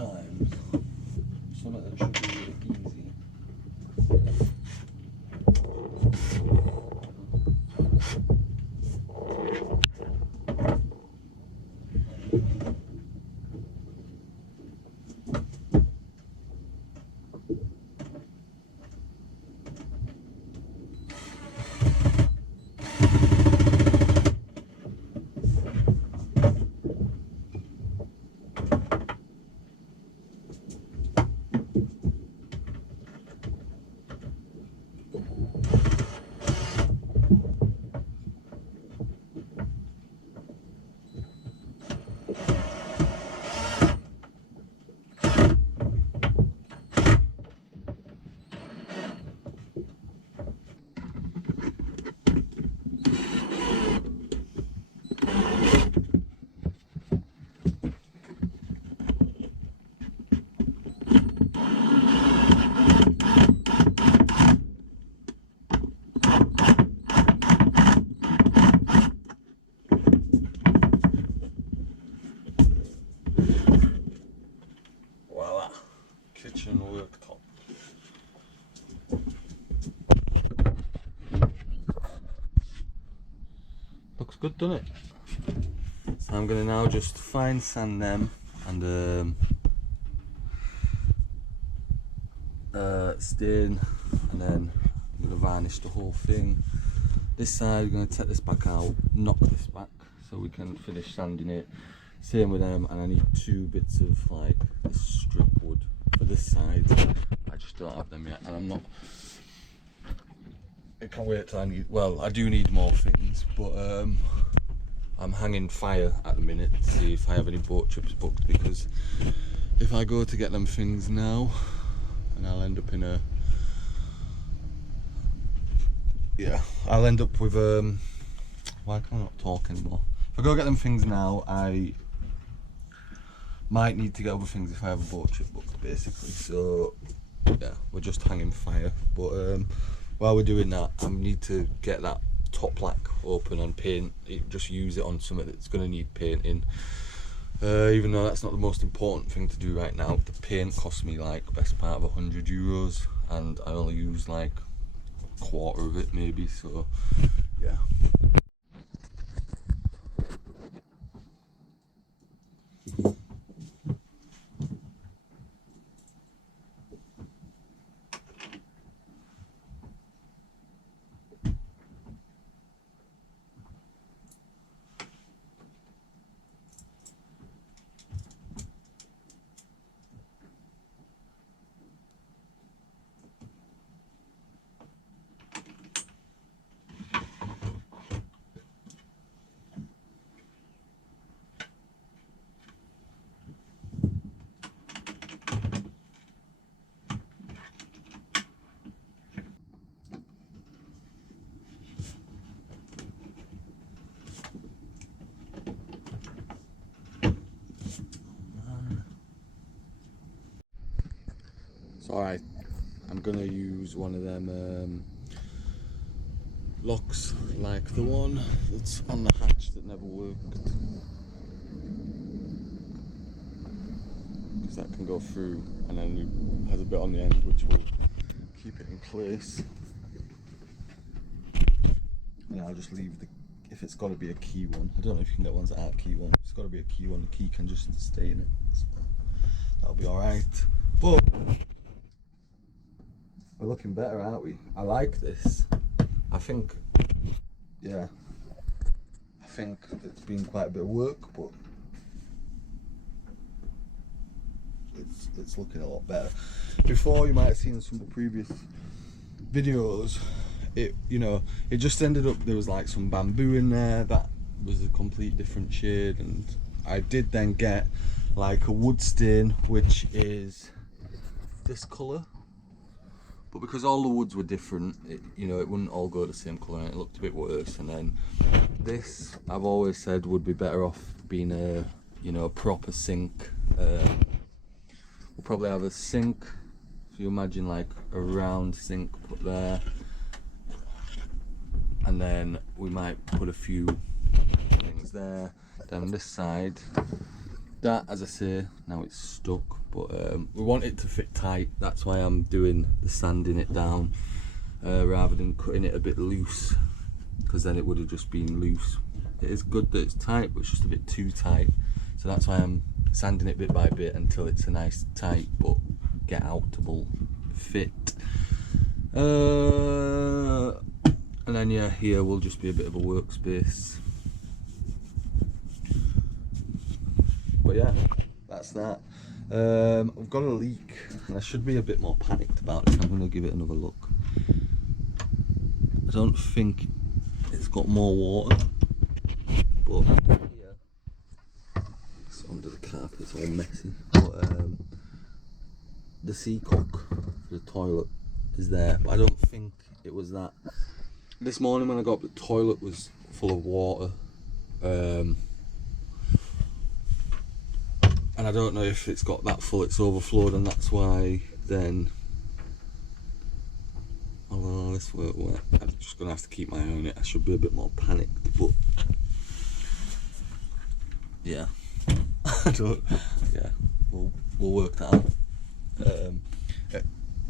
times. Something that should be really easy. Kitchen worktop. Looks good, doesn't it? So I'm gonna now just fine sand them and stain, and then I'm gonna varnish the whole thing. This side, we're gonna take this back out, knock this back so we can finish sanding it. Same with them, and I need 2 bits of like this strip wood for this side. I just don't have them yet, and I'm not. I can't wait till I need. Well, I do need more things, but I'm hanging fire at the minute to see if I have any boat trips booked, because if I go to get them things now, and I'll end up in a. Yeah, I'll end up with why can I not talk anymore? If I go get them things now, I might need to get other things if I have a boat trip booked, basically. So yeah, we're just hanging fire. But while we're doing that, I need to get that top black open and paint it, just use it on something that's going to need painting. Even though that's not the most important thing to do right now, the paint cost me like best part of €100, and I only use like a quarter of it maybe, so yeah. Alright, I'm gonna use one of them locks like the one that's on the hatch that never worked, because that can go through, and then it has a bit on the end which will keep it in place. And I'll just leave the, if it's got to be a key one, I don't know if you can get ones that aren't key ones, it's got to be a key one, the key can just stay in it, so that'll be alright. But we're looking better, aren't we? I like this. I think, yeah, I think it's been quite a bit of work, but it's looking a lot better. Before, you might have seen some previous videos, it just ended up, there was like some bamboo in there that was a complete different shade, and I did then get like a wood stain which is this colour. But because all the woods were different, it wouldn't all go the same colour, and it looked a bit worse. And then this, I've always said, would be better off being a proper sink. We'll probably have a sink. So you imagine like a round sink put there, and then we might put a few things there. Then this side, that, as I say, now it's stuck, but we want it to fit tight. That's why I'm doing the sanding it down rather than cutting it a bit loose, because then it would have just been loose. It is good that it's tight, but it's just a bit too tight, so that's why I'm sanding it bit by bit until it's a nice tight but get outable fit. And then yeah, here will just be a bit of a workspace. But yeah, that's that. I've got a leak and I should be a bit more panicked about it. I'm going to give it another look. I don't think it's got more water, but yeah, it's under the carpet, it's all messy. But the sea cock for the toilet is there, but I don't think it was that. This morning when I got up, the toilet was full of water, and I don't know if it's got that full, it's overflowed, and that's why then, although this work wet, I'm just going to have to keep my eye on it. I should be a bit more panicked, but yeah, we'll work that out.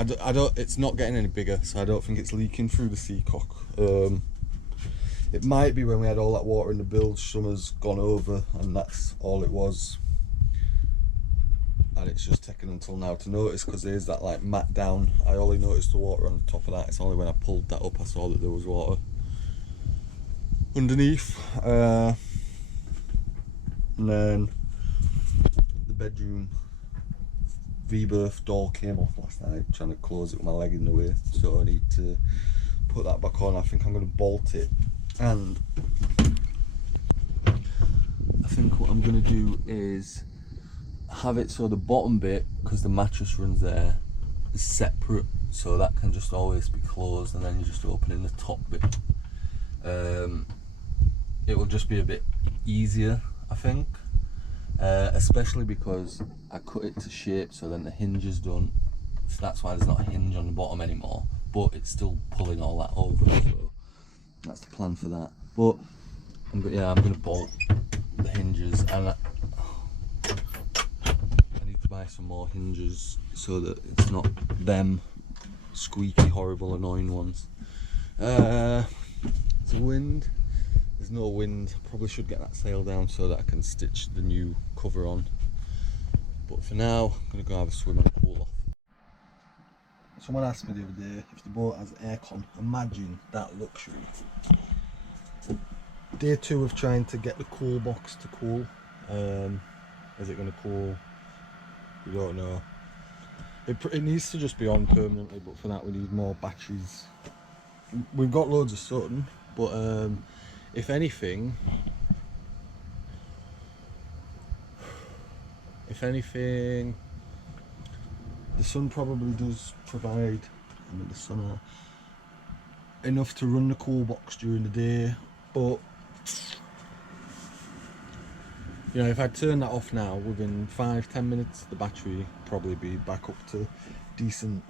I don't, it's not getting any bigger, so I don't think it's leaking through the sea cock. It might be when we had all that water in the bilge, summer's gone over and that's all it was. And it's just taken until now to notice, because there's that like mat down. I only noticed the water on the top of that. It's only when I pulled that up I saw that there was water underneath. And then the bedroom V-berth door came off last night, trying to close it with my leg in the way, so I need to put that back on. I think I'm going to bolt it, and I think what I'm going to do is have it so the bottom bit, because the mattress runs there, is separate, so that can just always be closed, and then you just open in the top bit. It will just be a bit easier, I think. Especially because I cut it to shape, so then the hinge is done, so that's why there's not a hinge on the bottom anymore, but it's still pulling all that over, so that's the plan for that. But I'm going to bolt the hinges, and I need to buy some more hinges so that it's not them squeaky, horrible, annoying ones. There's wind. There's no wind. Probably should get that sail down so that I can stitch the new cover on. But for now, I'm going to go have a swim and cool off. Someone asked me the other day if the boat has aircon. Imagine that luxury. Day 2 of trying to get the cool box to cool. Is it going to cool? We don't know. It needs to just be on permanently, but for that we need more batteries. We've got loads of sun, but if anything, the sun probably does provide, the sun enough to run the cool box during the day. But you know, if I turn that off now, within 5-10 minutes the battery probably be back up to decent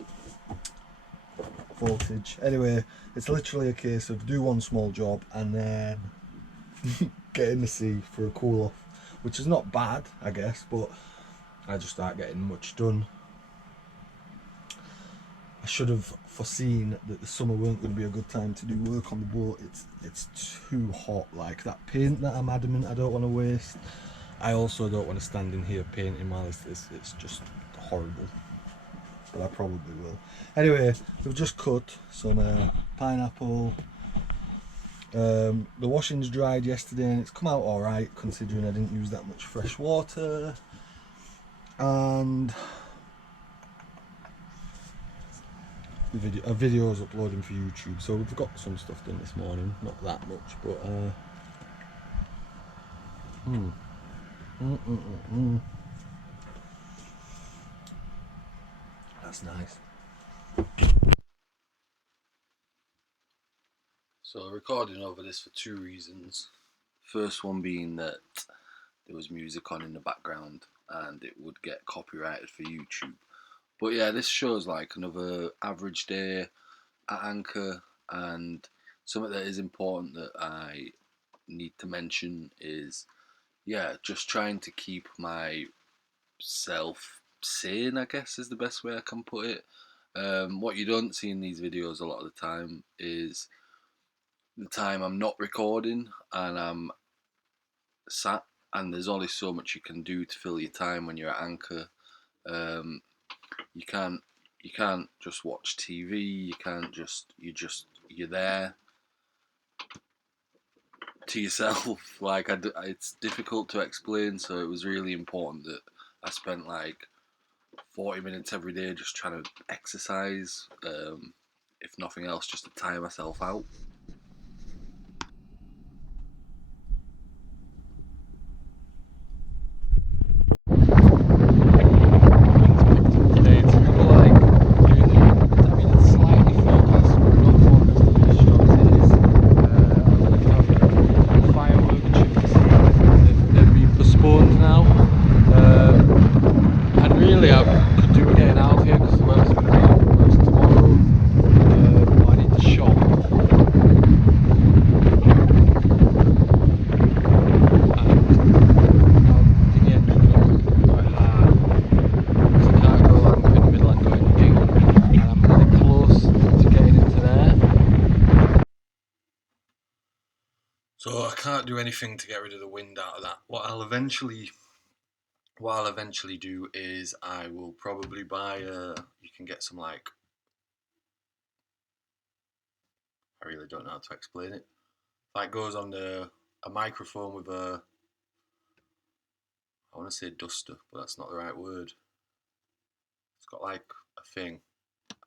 voltage. Anyway, it's literally a case of do one small job and then get in the sea for a cool off, which is not bad, I guess, but I just start getting much done. I should have foreseen that the summer weren't going to be a good time to do work on the boat. It's too hot. Like that paint that I'm adamant I don't want to waste, I also don't want to stand in here painting while it's just horrible, but I probably will. Anyway, we've just cut some pineapple. The washing's dried yesterday and it's come out alright, considering I didn't use that much fresh water. And a video is uploading for YouTube, so we've got some stuff done this morning. Not that much, but that's nice. So I'm recording over this for 2 reasons. First one being that there was music on in the background and it would get copyrighted for YouTube. But yeah, this shows like another average day at anchor, and something that is important that I need to mention is, yeah, just trying to keep myself sane, I guess is the best way I can put it. What you don't see in these videos a lot of the time is the time I'm not recording and I'm sat, and there's only so much you can do to fill your time when you're at anchor. Um, you can't you can't just watch TV. You can't you're there to yourself. It's difficult to explain. So it was really important that I spent like 40 minutes every day just trying to exercise. If nothing else, just to tire myself out. Today it's kind of like doing I mean, it's slightly forecast, but not forecasted as strong as it is. I'm going to have a firework shoot this evening. They've been postponed now. And really, I could do with getting out of here because the weather's going to be worse tomorrow. But I need to shop. So I can't do anything to get rid of the wind out of that. What I'll eventually do is I will probably buy you can get some like, I really don't know how to explain it. Like goes on a microphone with I want to say duster, but that's not the right word. It's got like a thing,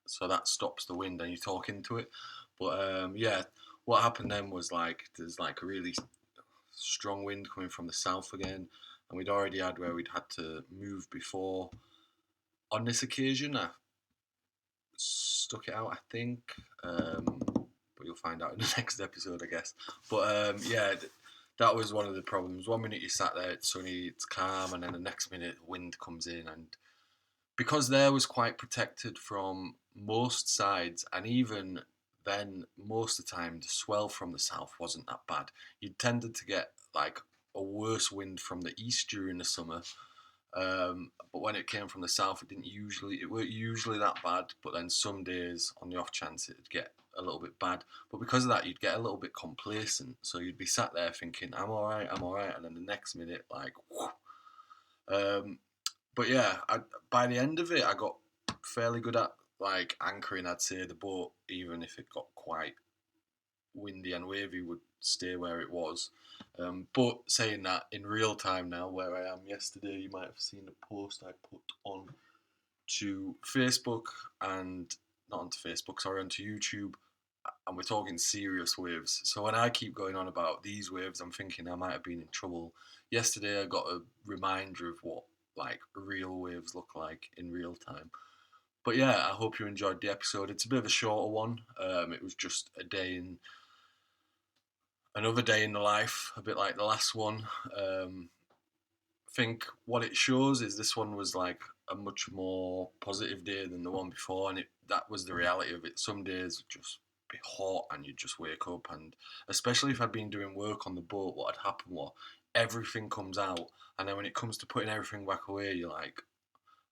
so that stops the wind and you talk into it. But yeah, what happened then was like there's like a really strong wind coming from the south again, and we'd already had where we'd had to move before. On this occasion, I stuck it out, I think, but you'll find out in the next episode, I guess. But yeah, that was one of the problems. One minute you sat there, it's sunny, it's calm, and then the next minute, wind comes in, and because there was quite protected from most sides, and even then, most of the time, the swell from the south wasn't that bad. You tended to get like a worse wind from the east during the summer, but when it came from the south, it weren't usually that bad. But then some days, on the off chance, it'd get a little bit bad. But because of that, you'd get a little bit complacent. So you'd be sat there thinking, "I'm all right, I'm all right," and then the next minute, like, whoo. Um, but yeah, by the end of it, I got fairly good at like anchoring. I'd say the boat, even if it got quite windy and wavy, would stay where it was. But saying that, in real time now, where I am yesterday, you might have seen the post I put on to Facebook and not onto Facebook, sorry, onto YouTube. And we're talking serious waves. So when I keep going on about these waves, I'm thinking I might have been in trouble. Yesterday, I got a reminder of what like real waves look like in real time. But yeah, I hope you enjoyed the episode. It's a bit of a shorter one. It was just another day in the life, a bit like the last one. I think what it shows is this one was like a much more positive day than the one before, and that was the reality of it. Some days would just be hot, and you'd just wake up, and especially if I'd been doing work on the boat, what had happened was everything comes out, and then when it comes to putting everything back away, you're like,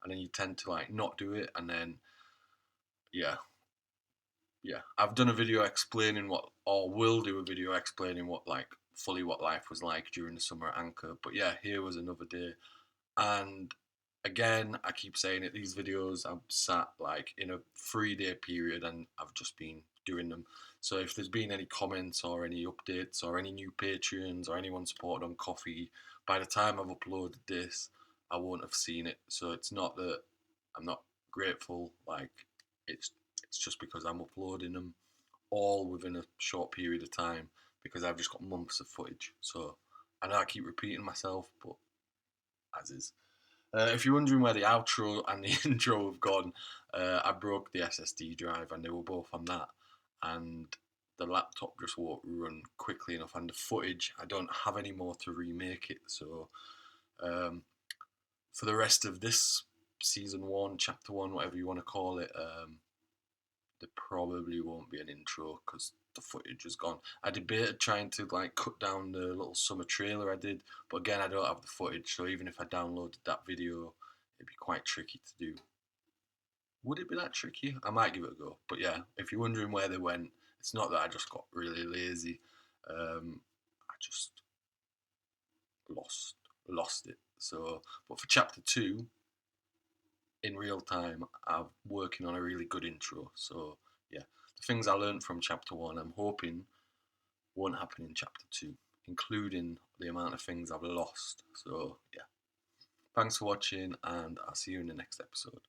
and then you tend to like not do it, and then yeah, yeah, I've done a video explaining or will do a video explaining what like fully what life was like during the summer at Anchor. But yeah, here was another day, and again, I keep saying it. These videos, I'm sat like in a 3 day period, and I've just been doing them. So if there's been any comments or any updates or any new patrons or anyone supported on Coffee, by the time I've uploaded this, I won't have seen it. So it's not that I'm not grateful. Like it's it's just because I'm uploading them all within a short period of time because I've just got months of footage. So I know I keep repeating myself, but as is. If you're wondering where the outro and the intro have gone, I broke the SSD drive and they were both on that. And the laptop just won't run quickly enough. And the footage, I don't have any more to remake it. So um, for the rest of this season one, chapter one, whatever you want to call it, there probably won't be an intro because the footage was gone. I debated trying to like cut down the little summer trailer I did, but again, I don't have the footage, so even if I downloaded that video, it'd be quite tricky to do. Would it be that tricky? I might give it a go. But yeah, if you're wondering where they went, it's not that I just got really lazy. I just lost it. So, but for chapter 2, in real time, I'm working on a really good intro. So yeah, the things I learned from chapter 1, I'm hoping won't happen in chapter 2, including the amount of things I've lost. So yeah, thanks for watching, and I'll see you in the next episode.